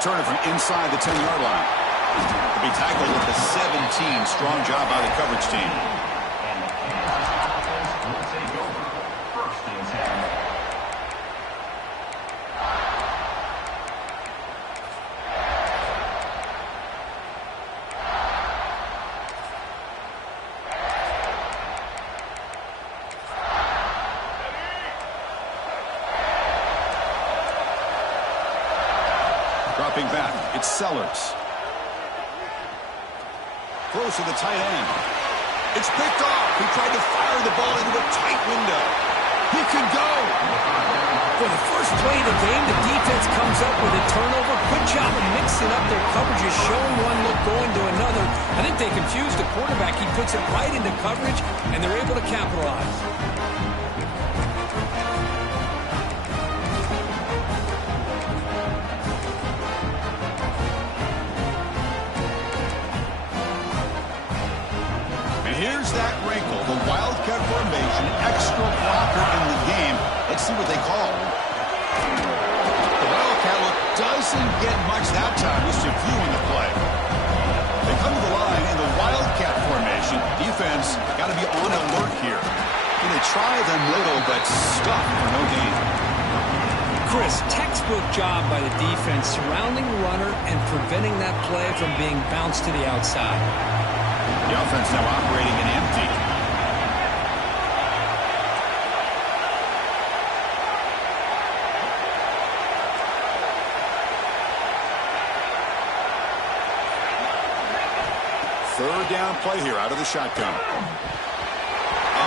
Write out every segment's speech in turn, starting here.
return it from inside the 10-yard line. To be tackled at the 17. Strong job by the coverage team. Dropping back, it's Sellers. Close to the tight end. It's picked off. He tried to fire the ball into a tight window. He can go. For the first play of the game, the defense comes up with a turnover. Good job of mixing up their coverages, showing one look, going to another. I think they confused the quarterback. He puts it right into coverage, and they're able to capitalize. Here's that wrinkle, the Wildcat formation, extra blocker in the game. Let's see what they call. The Wildcat look doesn't get much that time, just a few in the play. They come to the line in the Wildcat formation. Defense got to be on alert here. And they try the middle, but stuck for no gain. Chris, textbook job by the defense surrounding the runner and preventing that play from being bounced to the outside. The offense now operating in empty. Third down play here out of the shotgun. Oh,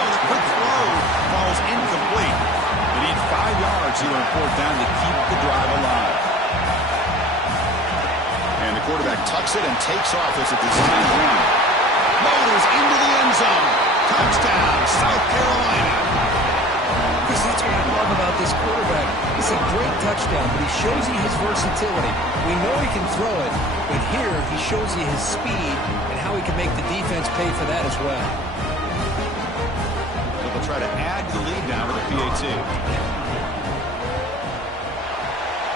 the quick throw falls incomplete. They need 5 yards here on fourth down to keep the drive alive. And the quarterback tucks it and takes off as a design run. Motors into the end zone. Touchdown, South Carolina. Because that's what I love about this quarterback. It's a great touchdown, but he shows you his versatility. We know he can throw it, but here he shows you his speed and how he can make the defense pay for that as well. So they'll try to add to the lead now with a PAT.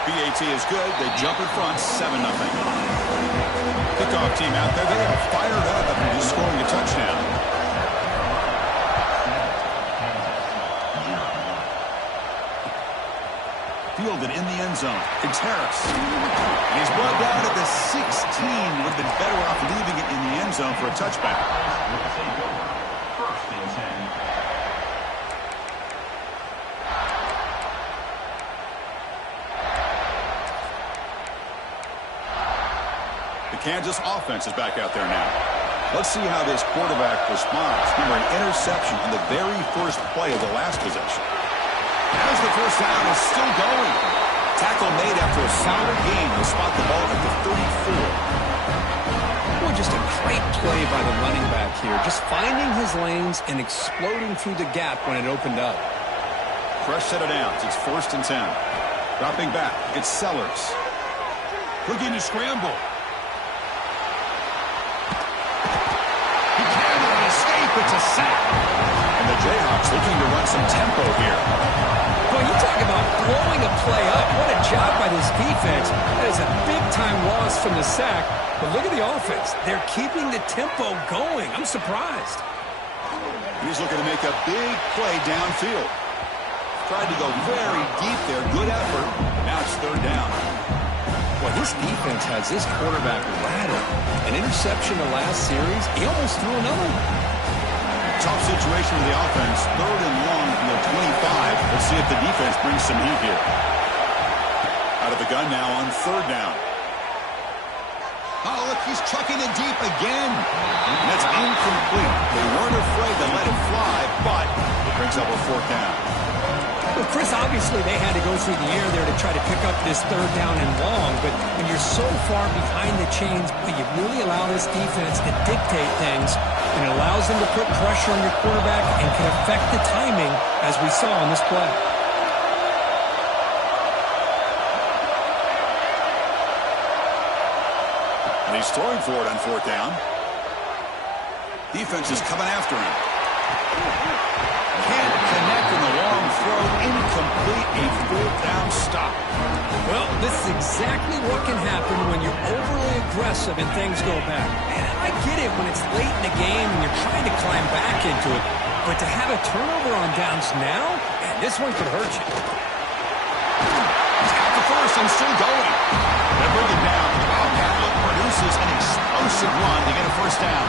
PAT is good. They jump in front, 7-0. Kickoff team out there. They are fired up after just scoring a touchdown. Fielded in the end zone. It's Harris. And he's brought down at the 16. Would have been better off leaving it in the end zone for a touchback. First and 10. The Kansas offense is back out there now. Let's see how this quarterback responds. Remember, an interception on the very first play of the last possession. As the first down is still going. Tackle made after a solid game. Will spot the ball at the 34. Boy, just a great play by the running back here. Just finding his lanes and exploding through the gap when it opened up. Fresh set of downs. It's first and 10. Dropping back. It's Sellers. Looking to scramble. It's a sack. And the Jayhawks looking to run some tempo here. Well, you talk about blowing a play up. What a job by this defense. That is a big-time loss from the sack. But look at the offense. They're keeping the tempo going. I'm surprised. He's looking to make a big play downfield. Tried to go very deep there. Good effort. Now it's third down. Well, this defense has this quarterback rattled. An interception the last series. He almost threw another one. Tough situation with the offense. Third and long from their 25. Let's see if the defense brings some heat here. Out of the gun now on third down. Oh, look, he's chucking it deep again. And that's incomplete. They weren't afraid to let it fly, but it brings up a fourth down. Well, Chris, obviously they had to go through the air there to try to pick up this third down and long, but when you're so far behind the chains, you really allow this defense to dictate things, and it allows them to put pressure on your quarterback and can affect the timing, as we saw on this play. And he's throwing for it on fourth down. Defense is coming after him. Can't connect in the long throw incomplete, a fourth down stop. Well, this is exactly what can happen when you're overly aggressive and things go bad. And I get it when it's late in the game and you're trying to climb back into it. But to have a turnover on downs now, man, this one could hurt you. He's got the first and still going. They bring it down. The Wildcat look produces an explosive run to get a first down.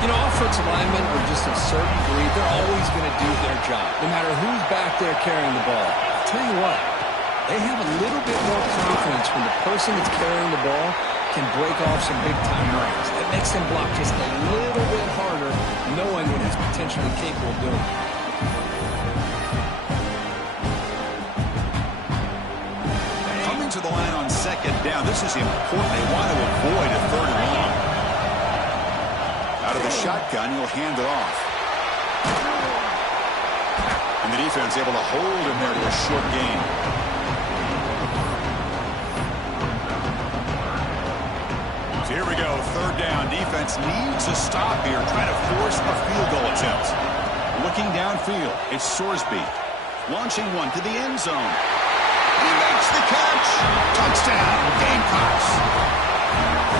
You know, offensive linemen are just a certain breed. They're always going to do their job, no matter who's back there carrying the ball. I'll tell you what, they have a little bit more confidence when the person that's carrying the ball can break off some big-time runs. That makes them block just a little bit harder, knowing what he's potentially capable of doing. Coming to the line on second down, this is important. They want to avoid a third and long. Out of the shotgun, he'll hand it off. And the defense able to hold him there to a short gain. So here we go, third down. Defense needs a stop here, trying to force a field goal attempt. Looking downfield, it's Sorsby. Launching one to the end zone. He makes the catch. Touchdown, Gamecocks.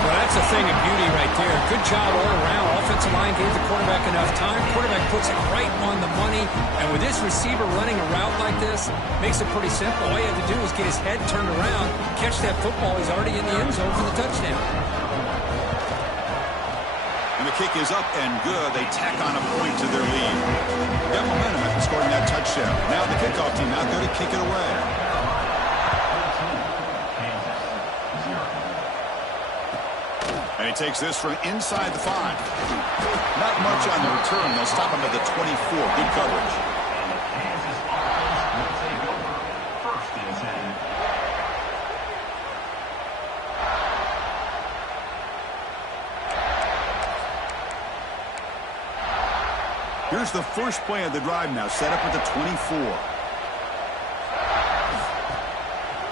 Well, that's a thing of beauty right there. Good job all around. Offensive line gave the quarterback enough time. Quarterback puts it right on the money. And with this receiver running a route like this, makes it pretty simple. All you have to do is get his head turned around, catch that football. He's already in the end zone for the touchdown. And the kick is up and good. They tack on a point to their lead. Got momentum after scoring that touchdown. Now the kickoff team out there to kick it away. And he takes this from inside the 5. Not much on the return. They'll stop him at the 24. Good coverage. Here's the first play of the drive now, set up at the 24.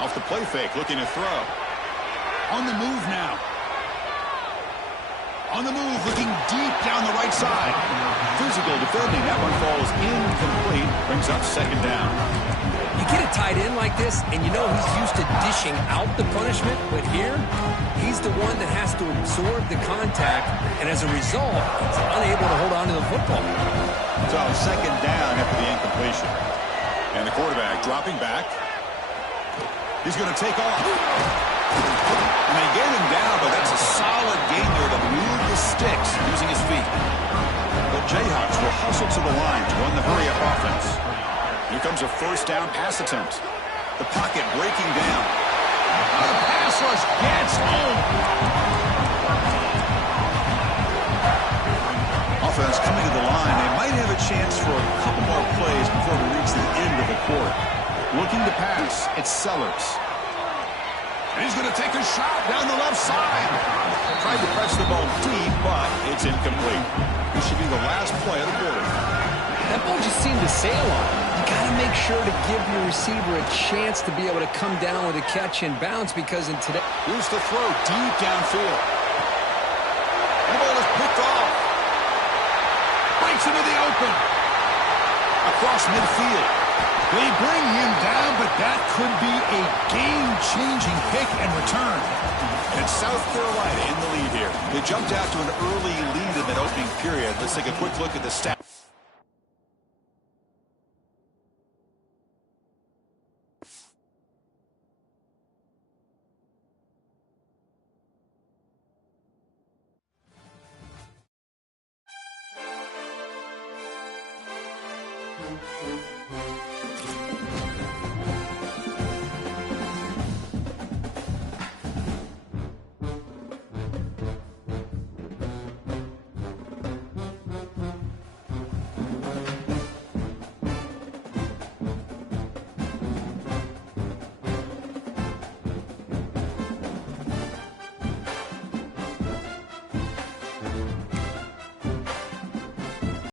Off the play fake, looking to throw. On the move now. On the move, looking deep down the right side. Physical defending. That one falls incomplete. Brings up second down. You get a tight end like this, and you know he's used to dishing out the punishment. But here, he's the one that has to absorb the contact. And as a result, he's unable to hold on to the football. So second down after the incompletion. And the quarterback dropping back. He's going to take off. And they get him down, but that's a solid gain there to move the sticks using his feet. The Jayhawks will hustle to the line to run the hurry-up offense. Here comes a first down pass attempt. The pocket breaking down. The pass rush gets home. Offense coming to the line. They might have a chance for a couple more plays before we reach the end of the quarter. Looking to pass. It's Sellers. And he's going to take a shot down the left side. Tried to press the ball deep, but it's incomplete. This should be the last play of the quarter. That ball just seemed to sail on. You got to make sure to give your receiver a chance to be able to come down with a catch and bounce, because in today... Here's the throw deep downfield. The ball is picked off. Breaks into the open. Across midfield. They bring him down, but that could be a game-changing pick and return. And South Carolina in the lead here. They jumped out to an early lead in that opening period. Let's take a quick look at the stats.